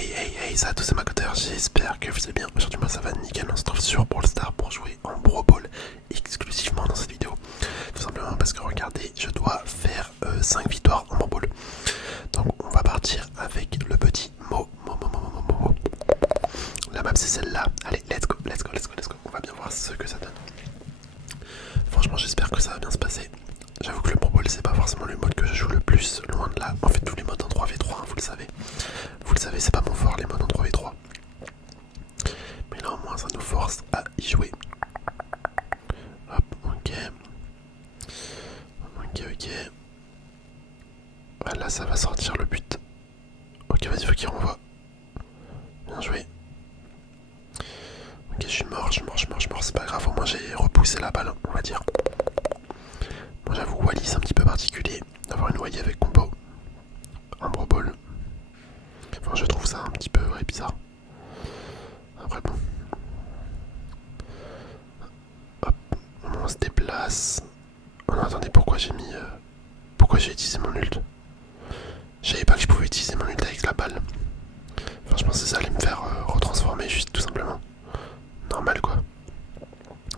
Hey, ça à tous, c'est Makoteur, j'espère que vous allez bien. Aujourd'hui, moi ça va nickel, on se trouve sur Brawl Stars pour jouer en Brawl Ball exclusivement dans cette vidéo. Tout simplement parce que regardez, je dois faire 5 victoires en Brawl Ball. Donc on va partir avec le petit Mo. La map c'est celle-là. Allez, let's go. On va bien voir ce que ça donne. Franchement, j'espère que ça va bien se passer. J'avoue que le Brawl Ball c'est pas forcément le mode que je joue le plus, loin de là. En fait, tous les modes en 3v3, hein, vous le savez. Vous le savez, c'est pas mon fort les modes en 3v3. Mais là au moins ça nous force à y jouer. Hop, ok. Ah, là ça va sortir le but. Ok, vas-y, faut qu'il renvoie. Bien joué. Ok, je suis mort, c'est pas grave, au moins j'ai repoussé la balle, on va dire. Bon, j'avoue, Wally c'est un petit peu particulier d'avoir une Wally avec combo en Brawl Ball. Enfin, je trouve ça un petit peu bizarre. Après, bon. Hop, on se déplace. Oh non, attendez, pourquoi j'ai mis. Pourquoi j'ai utilisé mon ult? Je savais pas que je pouvais utiliser mon ult avec la balle. Enfin, je pensais que ça allait me faire retransformer, juste tout simplement. Normal quoi.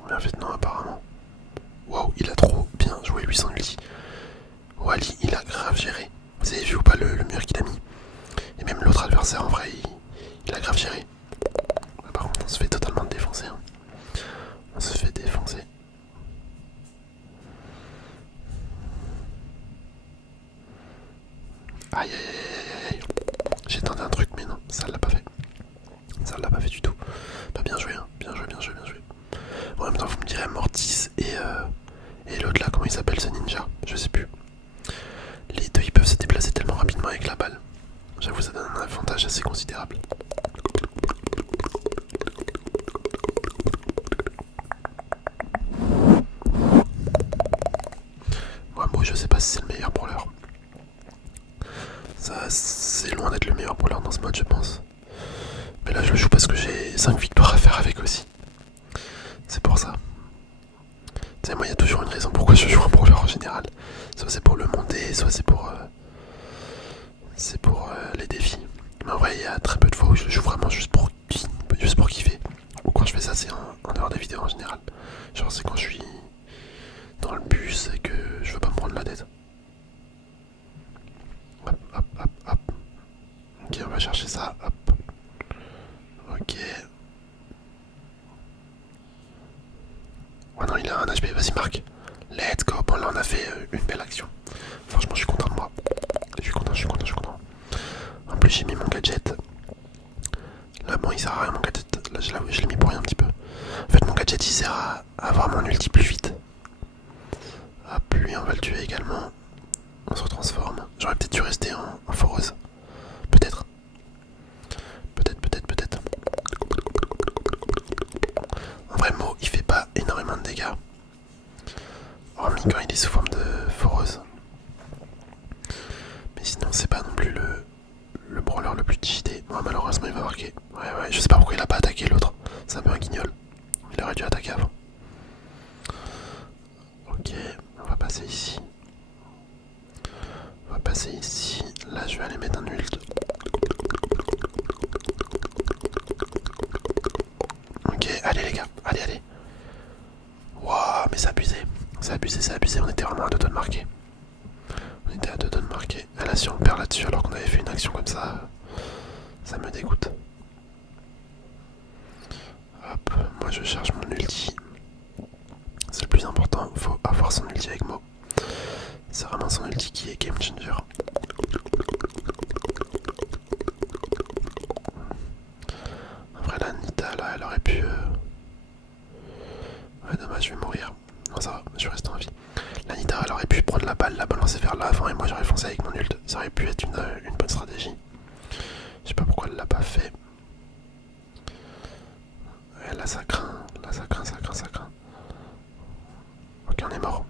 Mais en fait, non, apparemment. Waouh, il a trop bien joué lui son ulti. Wally, il a grave géré. Vous avez vu ou pas le mur qu'il a mis? Et même l'autre adversaire, en vrai, il a grave géré. Par contre, on se fait totalement défoncer. Hein. On se fait défoncer. Aïe. J'ai tenté un truc, mais non, ça l'a pas fait. Ça l'a pas fait du tout. Bah, bien joué, hein. Bien joué. Bon, en même temps, vous me direz Mortis et l'autre là, comment il s'appelle ce ninja? Je sais plus. Les deux, ils peuvent se déplacer tellement rapidement avec la balle. J'avoue, ça donne un avantage assez considérable. Moi, je sais pas si c'est le meilleur brawler. Ça, c'est loin d'être le meilleur brawler dans ce mode, je pense. Mais là, je le joue parce que j'ai 5 victoires à faire avec aussi. C'est pour ça. Tu sais, moi, il y a toujours une raison pourquoi je joue un brawler en général. Soit c'est pour le monter, soit c'est pour les défis. Mais en vrai, il y a très peu de fois où je le joue vraiment juste pour kiffer. Ou quand je fais ça, c'est en dehors des vidéos en général. Genre, c'est quand je suis dans le bus et que je veux pas me prendre la tête. Hop. Ok, on va chercher ça. Hop. Ok. Oh non, il a un HP, vas-y, Marc. Let's go. Bon, là, on a fait une belle action. Franchement, je suis content de moi. Je suis content. En plus, j'ai mis mon gadget. Là, bon, il sert à rien mon gadget. Là, je l'ai mis pour rien un petit peu. En fait, mon gadget, il sert à avoir mon ulti plus vite. Hop, lui, on va le tuer également. On se retransforme. J'aurais peut-être dû rester en foreuse. Peut-être. En vrai, Mo, il fait pas énormément de dégâts. Hormis quand il est sous forme de foreuse. Mais sinon, c'est pas non plus le brawler le plus cheaté. Bon, malheureusement, il va marquer. Ouais, je sais pas pourquoi il a pas attaqué l'autre. C'est un peu un guignol. Il aurait dû attaquer avant. Ok, on va passer ici. Là, je vais aller mettre un ult. Ok, allez les gars, allez. Waouh, mais c'est abusé. On était vraiment à deux doigts de marquer. Et là, si on perd là-dessus alors qu'on avait fait une action comme ça me dégoûte. Hop, moi je cherche mon ulti. C'est le plus important, faut avoir son ulti avec moi. C'est vraiment son ulti qui est game changer. En vrai, la Nita là, elle aurait pu. Ouais, dommage, je vais mourir. Non, ça va, je vais rester en vie. La Nita, elle aurait pu prendre la balle, la balancer vers l'avant et moi j'aurais foncé avec mon ult. Ça aurait pu être une bonne stratégie. Je sais pas pourquoi elle l'a pas fait. Ouais, là ça craint. Ok, on est mort.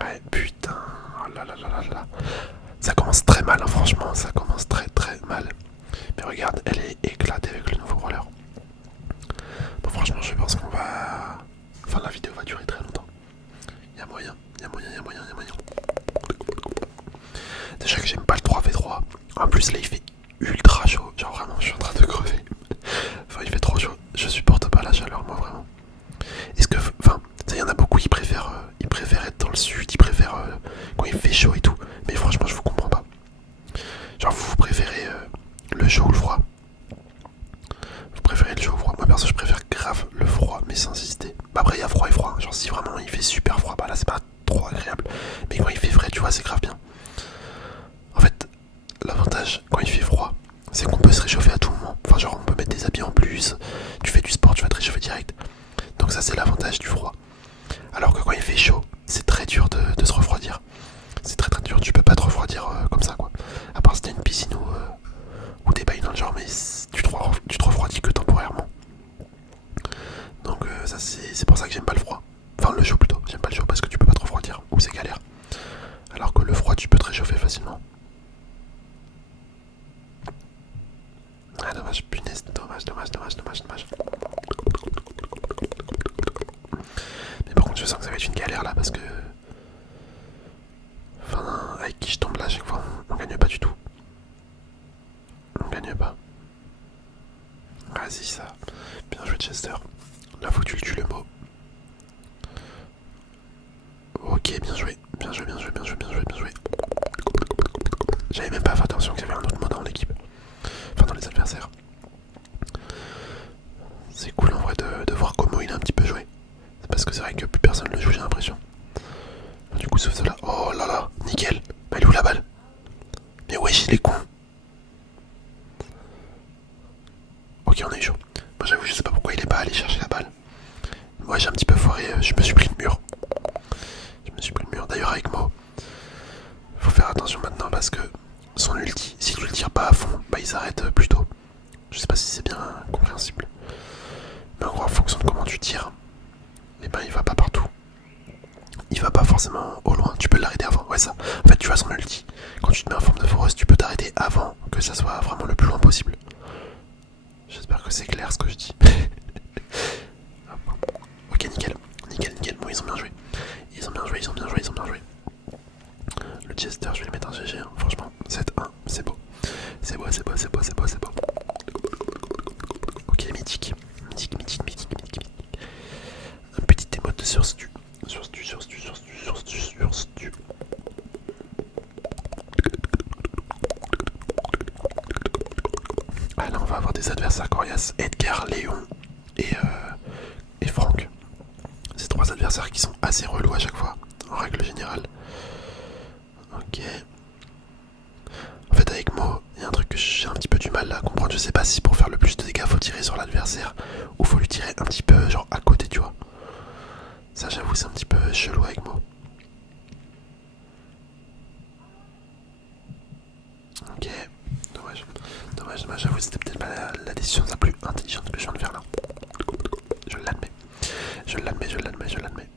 Ouais, putain. Oh là ultra chaud. Genre vraiment, je suis en train de crever. Enfin, il fait trop chaud. Je supporte pas la chaleur, moi, vraiment. Est-ce que, enfin, il y en a beaucoup qui préfèrent être dans le sud, ils préfèrent quand il fait chaud et tout. Mais franchement, je vous comprends pas. Genre, vous préférez le chaud ou le froid? Vous préférez le chaud ou le froid? Moi, perso, je préfère grave le froid, mais sans hésiter. Bah, après, il y a froid et froid. Genre, si vraiment il fait super froid, bah là, c'est pas trop agréable. Mais quand il fait frais, tu vois, c'est grave bien. En fait, l'avantage quand il fait froid, c'est qu'on peut se réchauffer à tout moment. Enfin, genre, on peut mettre des habits en plus. Tu fais du sport, tu vas te réchauffer direct. Donc, ça, c'est l'avantage du froid. Alors que quand il fait chaud, c'est très dur de se refroidir. C'est très très dur, tu peux pas te refroidir comme ça quoi. À part si t'as une piscine ou des bails dans le genre, mais tu te refroidis que temporairement. Donc ça c'est pour ça que j'aime pas le froid. Enfin le chaud plutôt, j'aime pas le chaud parce que tu peux pas te refroidir ou c'est galère. Alors que le froid tu peux te réchauffer facilement. Ah dommage, punaise, dommage. Mais par contre je sens que ça va être une galère là parce que... Enfin avec qui je tombe là à chaque fois on gagne pas du tout. On gagne pas. Vas-y ça. Bien joué Chester. Là faut que tu le tues le mot. Ok, bien joué. J'avais même pas fait attention qu'il y avait un autre mot dans l'équipe. Enfin dans les adversaires. C'est cool en vrai de voir comment il a un petit peu joué. C'est parce que c'est vrai que plus personne le joue, j'ai l'impression. Du coup sauf cela. Oh là là, nickel. Bah elle est où la balle? Mais wesh il est con. Ok on a eu chaud. Moi j'avoue je sais pas pourquoi il est pas allé chercher la balle. Moi j'ai un petit peu foiré, je me suis pris le mur. D'ailleurs avec Mo, faut faire attention maintenant parce que son ulti, si tu le tires pas à fond, bah il s'arrête plus tôt. Je sais pas si c'est bien compréhensible. Mais en gros en fonction de comment tu tires, et ben il va pas partout. Il va pas forcément au loin, tu peux l'arrêter avant, ouais ça. En fait tu vois son ulti, quand tu te mets en forme de foreuse, tu peux t'arrêter avant que ça soit vraiment le plus loin possible. J'espère que c'est clair ce que je dis. Ok nickel, bon ils ont bien joué. Ils ont bien joué. Le Chester, je vais le mettre en GG, hein. Franchement, 7-1, c'est beau. C'est beau. Ok, mythique. Un petit émote de surstu. Ah là, on va avoir des adversaires coriaces. Edgar, Léon et Franck. Ces trois adversaires qui sont assez relous à chaque fois, en règle générale. Ok. En fait avec Mo, il y a un truc que j'ai un petit peu du mal à comprendre. Je sais pas si pour faire le plus de dégâts faut tirer sur l'adversaire ou faut lui tirer un petit peu genre à côté, tu vois. Ça j'avoue c'est un petit peu chelou avec Mo. Ok, dommage, j'avoue c'était peut-être pas la décision la plus intelligente que je viens de faire là. Je l'admets.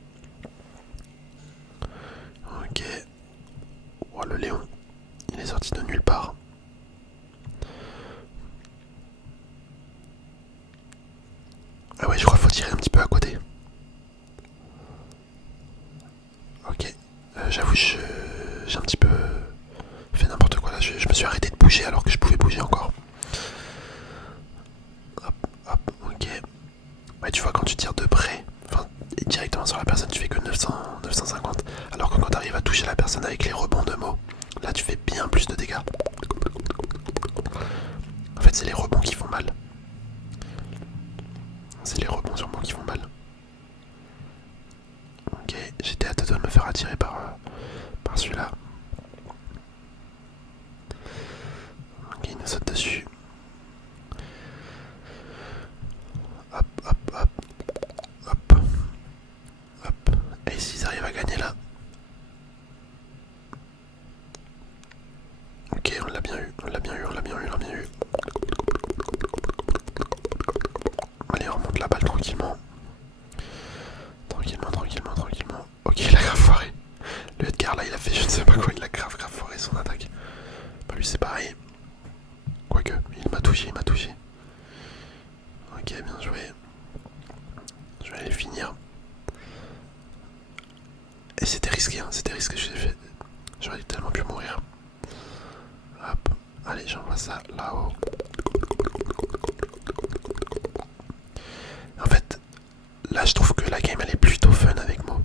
Ok. Oh le Léon, il est sorti de nulle part. Ah ouais je crois qu'il faut tirer un petit peu à côté. Ok. J'avoue j'ai un petit peu fait n'importe quoi là. Je me suis arrêté de bouger alors que je pouvais bouger encore. Hop, ok. Ouais tu vois quand tu tires de près, enfin directement sur la personne tu fais que 950. Alors que quand tu arrives à toucher la personne avec les rebonds de mots, là tu fais bien plus de dégâts. En fait c'est les rebonds qui font mal. C'est les rebonds sur moi qui font mal. Ok, j'étais à deux doigts de me faire attirer par celui-là. Ok, il nous saute dessus. Hop. Et s'ils arrivent à gagner là. Ok, on l'a bien eu. Allez, on remonte la balle tranquillement. Ok, il a grave foiré. Le Edgar là, il a fait je ne sais pas quoi, il a grave foiré son attaque. Bah lui c'est pareil. Quoique, il m'a touché. Ok, bien joué. Je vais aller le finir. Et c'était risqué, je l'ai fait. J'aurais tellement pu mourir. Hop, allez, j'envoie ça là-haut. En fait, là je trouve que la game elle est plutôt fun avec Mo.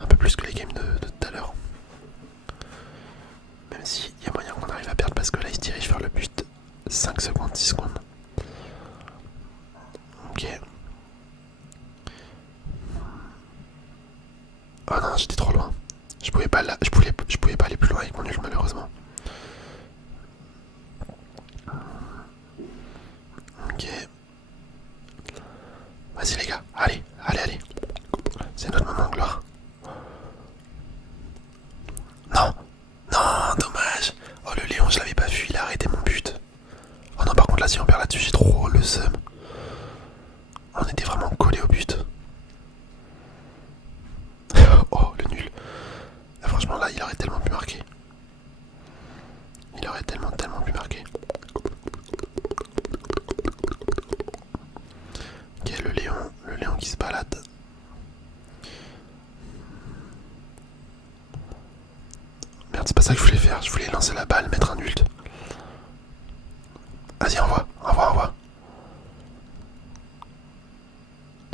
Un peu plus que les games de tout à l'heure. Même s'il y a moyen qu'on arrive à perdre parce que là il se dirige vers le but. 5 secondes, 10 secondes. Ok. Oh non, j'étais trop loin. Je pouvais pas aller plus loin avec mon nul malheureusement. Ok. Vas-y les gars, allez, allez, allez. C'est notre moment de gloire. Non, non, dommage. Oh le Léon, je l'avais pas vu, il a arrêté mon but. Oh non, par contre là si on perd là-dessus, j'ai trop le seum. On était vraiment collés au but. Oh le nul. Et franchement là, il aurait tellement pu marquer. Il aurait tellement pu marquer. Ok, le Léon qui se balade. Merde, c'est pas ça que je voulais faire. Je voulais lancer la balle, mettre un ult. Vas-y, envoie, envoie, envoie.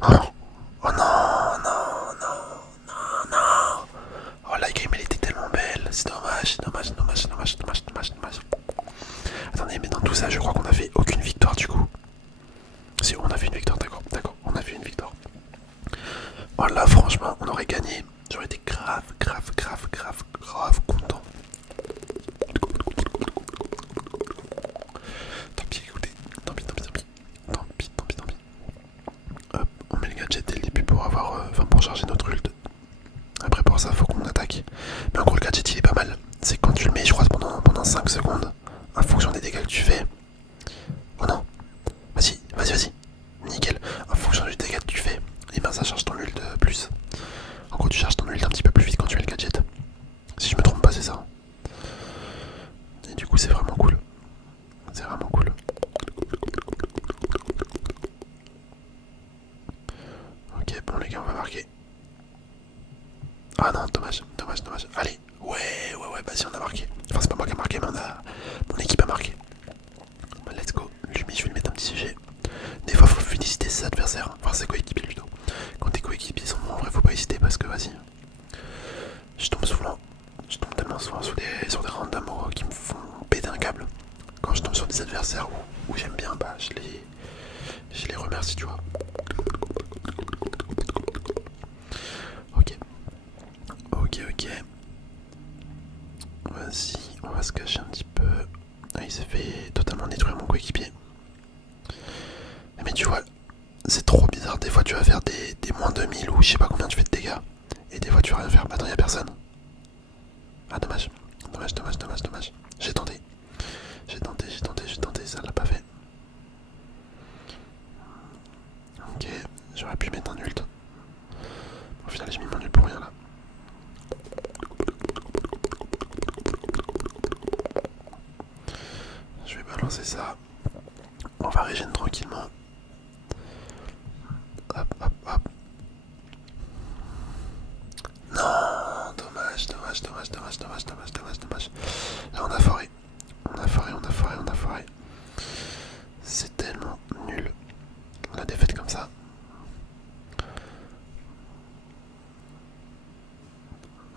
Oh, oh non, non, non, non, non. Oh la game elle était tellement belle. C'est dommage, dommage, dommage, dommage, dommage, dommage, dommage. Attendez, mais dans tout ça, je crois qu'on a fait aucune victoire du coup. Si, on a fait une victoire, d'accord, d'accord, on a fait une victoire. Oh là, franchement, on aurait gagné. J'aurais été grave, grave, grave, grave, grave content. Tant pis, écoutez, tant pis, tant pis, tant pis. Tant pis, tant pis, tant pis. Hop, on met le gadget dès le début pour avoir, pour charger notre ult. Après pour ça, faut qu'on attaque. Mais en gros, le gadget il est pas mal. C'est quand tu le mets, je crois, pendant 5 secondes, en fonction des dégâts que tu fais. Oh non, vas-y, vas-y, vas-y. Nickel. En fonction du dégât que tu fais, et ben ça charge ton ult plus. En gros, tu charges ton ult un petit peu plus vite quand tu as le gadget. Si je me trompe pas, c'est ça. Et du coup, c'est vraiment cool. C'est vraiment cool. Ok, bon les gars, on va marquer. Ah non, dommage, dommage, dommage. Allez, ouais, ouais, ouais, vas-y, on a marqué. Enfin, c'est pas moi qui a marqué, mais mon équipe a marqué. Bah, let's go. Lui, je vais lui mettre un petit CG. Des fois, faut féliciter ses adversaires. Enfin, ses coéquipiers plutôt. Quand tes coéquipiers sont bons, en vrai, faut pas hésiter parce que, vas-y. Je tombe tellement souvent sur des randoms qui me font péter un câble. Quand je tombe sur des adversaires où j'aime bien, bah, je les remercie, tu vois. Ok. Ok, ok. Vas-y, on va se cacher un petit peu. Ah, il s'est fait totalement détruire mon coéquipier. Mais tu vois, c'est trop bizarre. Des fois, tu vas faire des moins 2000 ou je sais pas combien tu fais de dégâts. Et des fois, tu vas rien faire. Bah, attends, y'a personne. Ah, dommage. Dommage, dommage, dommage, dommage. J'ai tenté. J'ai tenté, ça l'a pas fait. Ok, j'aurais pu mettre un ult. Au final, j'ai mis mon ult pour rien là. Je vais balancer ça. On va régénérer tranquillement. Hop, hop, hop. Non, dommage, dommage, dommage, dommage, dommage, dommage, dommage, dommage. Là, on a foré. On a foré, on a foré, on a foré. C'est tellement nul. La défaite comme ça.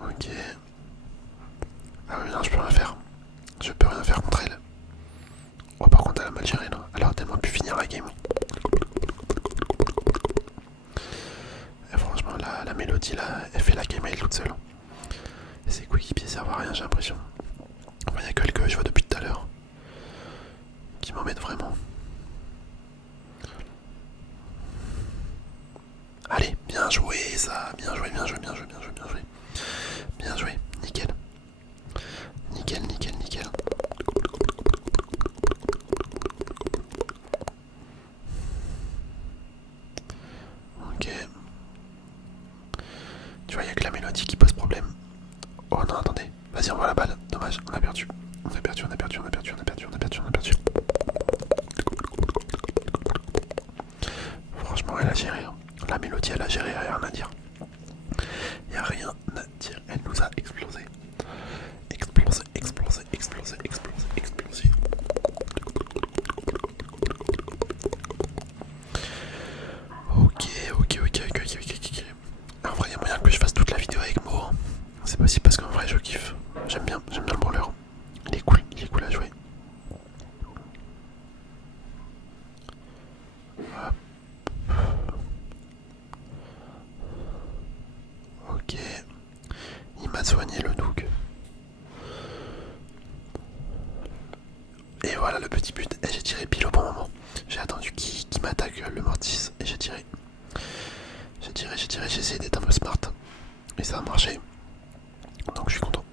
Ok. Ah oui, non, je peux rien faire. Je peux rien faire contre elle. Oh, par contre, elle a mal géré là. Elle aurait tellement pu finir la game. Et franchement, la mélodie là, elle fait la game elle toute seule. Et ses coéquipiers servent à rien, j'ai l'impression. Enfin, il y a que je vois depuis tout à l'heure qui m'embête vraiment. Allez, bien joué ça. Bien joué, bien joué, bien joué, bien joué, bien joué. Bien joué, nickel. Nickel, nickel, nickel. Ok. Tu vois, il y a que la mélodie qui pose problème. Oh non, attendez. Vas-y, envoie la balle. Dommage, on a perdu. On a perdu, on a perdu, on a perdu, on a perdu, on a perdu, on a perdu. voilà le petit but. Et j'ai tiré pile au bon moment. J'ai attendu qu'il m'attaque le mortis et j'ai tiré. J'ai essayé d'être un peu smart. Et ça a marché. Donc je suis content.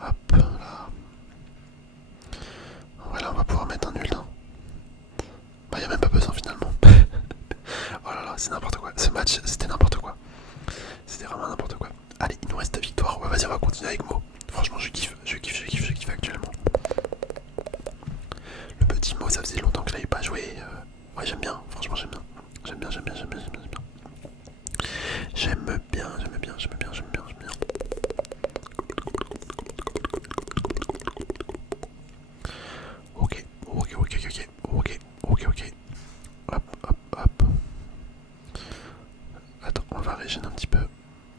Hop là. Ouais, là on va pouvoir mettre un nul. Hein. Bah y a même pas besoin finalement. Oh là là, c'est n'importe quoi. Ce match, c'était n'importe quoi. C'était vraiment n'importe quoi. Allez, il nous reste victoire. Ouais, vas-y, on va continuer avec Mo. Franchement, je kiffe actuellement. Le petit Mo, ça faisait longtemps que je l'avais pas joué. Ouais, j'aime bien. Franchement, j'aime bien. J'aime bien. Ok. Hop. Attends, on va régénérer un petit peu.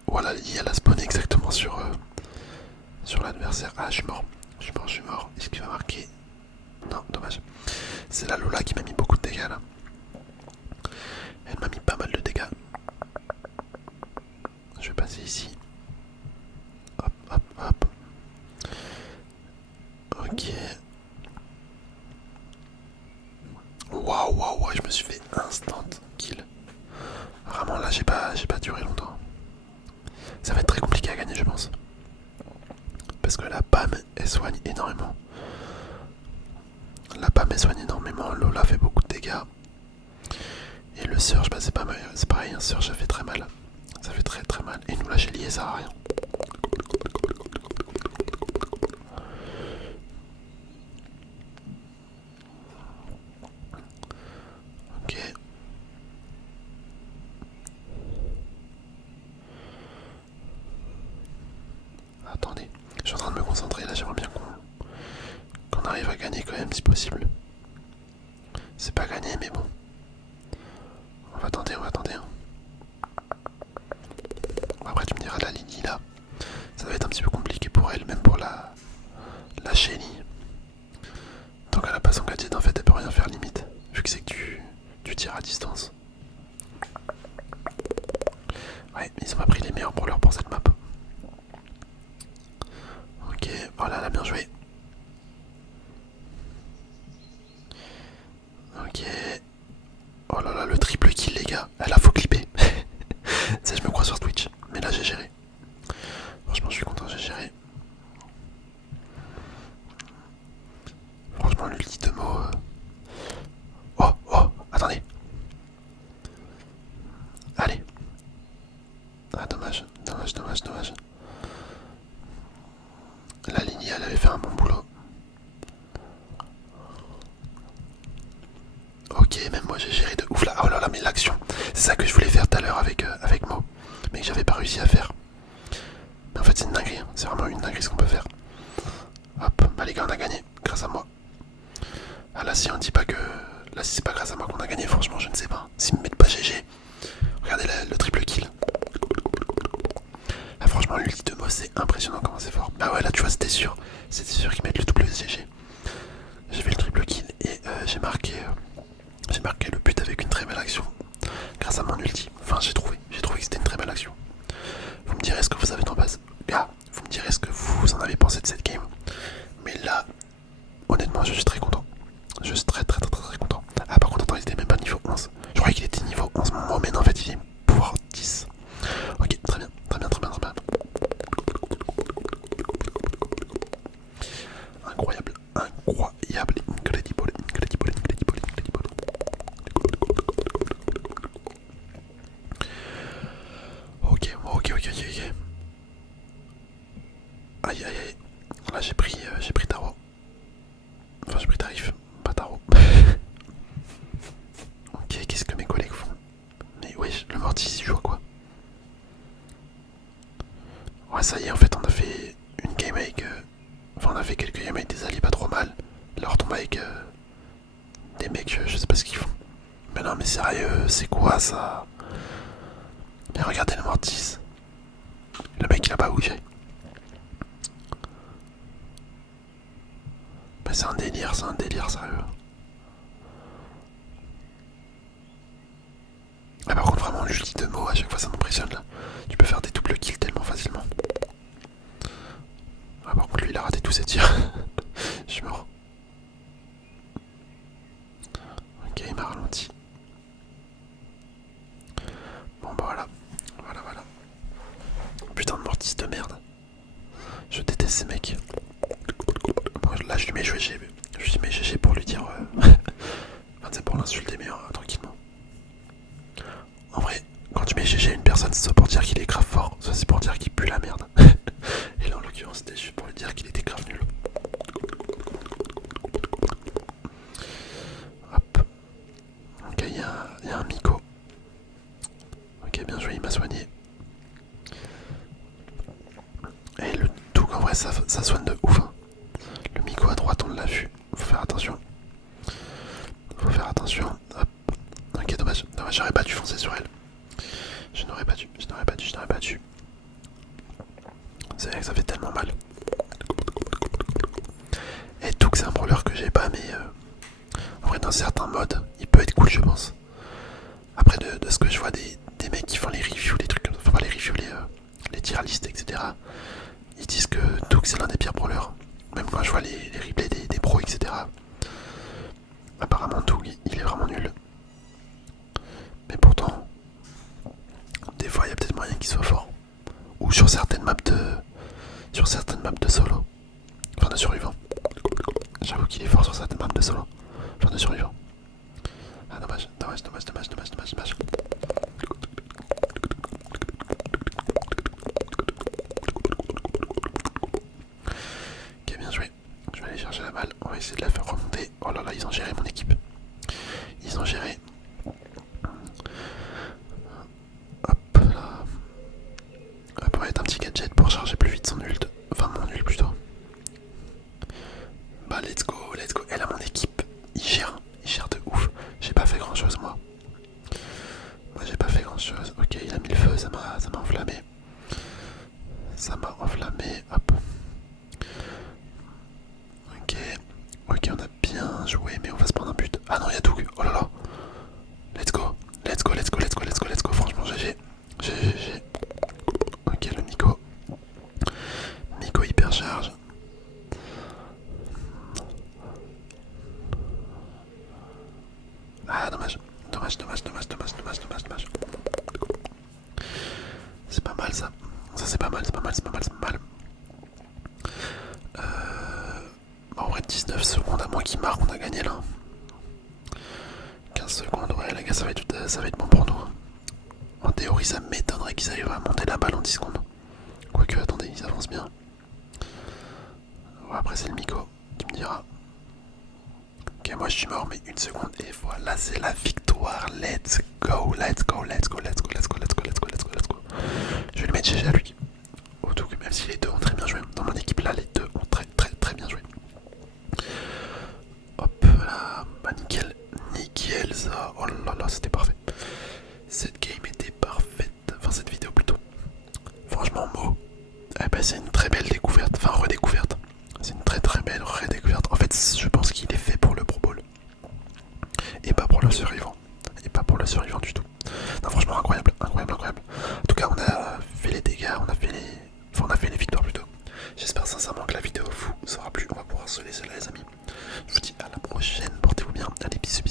Voilà, il a spawn exactement sur l'adversaire. Ah, je suis mort. Est-ce qu'il va marquer? Non, dommage. C'est la Lola qui m'a mis beaucoup de dégâts là. Elle m'a mis pas mal de dégâts. Je vais passer ici. Hop. Ok. Waouh, je me suis fait instant kill. Vraiment là, j'ai pas duré longtemps. Ça va être très compliqué à gagner, je pense. Parce que la PAM, elle soigne énormément. Lola fait beaucoup de dégâts. Et le Surge, bah c'est pas mal. C'est pareil, un Surge ça fait très mal. Ça fait très mal. Et nous lâcher lié, ça sert à rien. Ok. Attendez, je suis en train de me concentrer là, j'aimerais bien qu'on arrive à gagner quand même si possible. C'est pas gagné mais bon. On va tenter. Hein. Après tu me diras la Lily là. Ça va être un petit peu compliqué pour elle, même pour la Shelly. Tant qu'elle a pas son gadget en fait elle peut rien faire limite. Vu que c'est que tu tires à distance. Ouais, ils ont pas pris les meilleurs brawlers pour cette map. Ok, voilà, elle a bien joué. Ok. Oh là là, le triple kill les gars. Elle a faux clippé. Ça je me crois sur Twitch. Mais là j'ai géré. Franchement je suis content, j'ai géré. Franchement l'ulti de Mo. Oh, attendez. Allez. Ah dommage. La ligne elle avait fait un bon boulot. Ok, même moi j'ai géré de ouf là. Oh là là, mais l'action. C'est ça que je voulais faire tout à l'heure avec Mo. Mais que j'avais pas réussi à faire. Mais en fait c'est une dinguerie. Hein. C'est vraiment une dinguerie ce qu'on peut faire. Hop, bah les gars on a gagné. Grâce à moi. Ah là si on dit pas que... Là si c'est pas grâce à moi qu'on a gagné, franchement je ne sais pas. S'ils me mettent pas GG. Regardez le triple kill. Là franchement l'ulti de Mo c'est impressionnant comment c'est fort. Bah ouais là tu vois c'était sûr. C'était sûr qu'ils mettent le double GG. J'ai fait le triple kill et j'ai marqué le but avec une très belle action. Grâce à mon ulti. Enfin j'ai trouvé que c'était une très belle action. Vous me direz ce que vous avez en base. Gars, vous me direz ce que vous en avez pensé de cette game. Mais là, honnêtement je suis très content. Je suis très content. Ah par contre attends, il était même pas niveau 11. Je croyais qu'il était niveau 11 mon mot, mais non en fait il est pouvoir 10. Ok, très bien. Incroyable, incredible. Ok. Aïe. Là j'ai pris Taro. Enfin j'ai pris Tarif, pas Taro. Ok, qu'est-ce que mes collègues font? Mais wesh, le mortis il joue à quoi? Ouais ça y est, en fait on a fait une game avec... Enfin on a fait quelques games avec des alliés pas trop mal. Là on retombe avec des mecs, je sais pas ce qu'ils font. Mais non mais sérieux, c'est quoi ça? Mais regardez le mortis. Le mec il a pas bougé. Mais c'est un délire sérieux. Mais par contre vraiment l'ulti de Mo à chaque fois ça m'impressionne là. Tu peux faire des doubles kills tellement facilement. a raté tous ses tirs. Je suis mort. Ok, il m'a ralenti. Bon bah voilà. Voilà. Putain de mortis de merde. Je déteste ces mecs. Bon, là je lui mets GG. Je lui mets GG pour lui dire... Enfin c'est pour l'insulter mais tranquillement. En vrai, quand tu mets GG à une personne, c'est soit pour dire qu'il est grave fort, soit c'est pour dire qu'il pue la merde. Et là en l'occurrence c'était juste pour lui dire qu'il était grave nul. Hop. Ok, il y a un Miko. Ok, bien joué, il m'a soigné. Et le tout en vrai ça soigne de ouf. Hein. Le Miko à droite on l'a vu. Faut faire attention. Hop. Ok, dommage, j'aurais pas dû foncer sur elle. Je n'aurais pas dû. C'est vrai que ça fait tellement mal. Et tout que c'est un brawler que j'ai pas, mais en vrai dans certains modes, il peut être cool je pense. Après de ce que je vois des mecs qui font les reviews, les trucs, enfin pas les reviews, les tier list, etc. Ils disent que Took c'est l'un des pires brawlers. Même quand je vois les replays des pros, etc. Apparemment Took il est vraiment nul. Mais pourtant, des fois il y a peut-être moyen qu'il soit fort. Ou sur certaines maps de solo. Enfin de survivants. J'avoue qu'il est fort sur certaines maps de solo. Enfin de survivants. Ah dommage. Ok, bien joué. Je vais aller chercher la balle. On va essayer de la faire remonter. Oh là là, ils ont géré mon équipe. Ils ont géré. Hop là. Hop, on va mettre un petit gadget pour charger plus vite son ult. Enfin, mon ult plutôt. Bah, let's go. Et là, mon équipe, il gère de ouf. J'ai pas fait grand chose, moi. Ok, il a mis le feu, ça m'a enflammé. Hop. Ok, on a bien joué, mais on va se prendre un but. Ah non, il y a tout. Oh là là. Let's go. Franchement, GG. Ok, le Miko. Miko hyper charge. Ah, dommage. C'est pas mal ça. C'est pas mal. En vrai, 19 secondes à moins qu'il marque, on a gagné là. 15 secondes, ouais, les gars, ça va être bon pour nous. En théorie, ça m'étonnerait qu'ils arrivent à monter la balle en 10 secondes. Quoique, attendez, ils avancent bien. Ouais, après, c'est le Miko, tu me diras. Ok, moi je suis mort, mais une seconde, et voilà, c'est la victoire. Let's go. Je vais lui mettre GG à lui. Au tout, même si les deux ont très bien joué. Dans mon équipe là, les deux ont très bien joué. Hop là, bah nickel ça. Oh là là, c'était parfait. Cette game était parfaite. Enfin, cette vidéo plutôt. Franchement, c'est une très belle découverte. Enfin, redécouverte. C'est une très belle redécouverte. En fait, je pense qu'il est fait pour le Pro Bowl. Et pas pour le survivant. Du tout. Non, franchement, incroyable. En tout cas, on a fait les dégâts, on a fait les victoires plutôt. J'espère sincèrement que la vidéo vous aura plu. On va pouvoir se laisser là, les amis. Je vous dis à la prochaine. Portez-vous bien. Allez, bisous.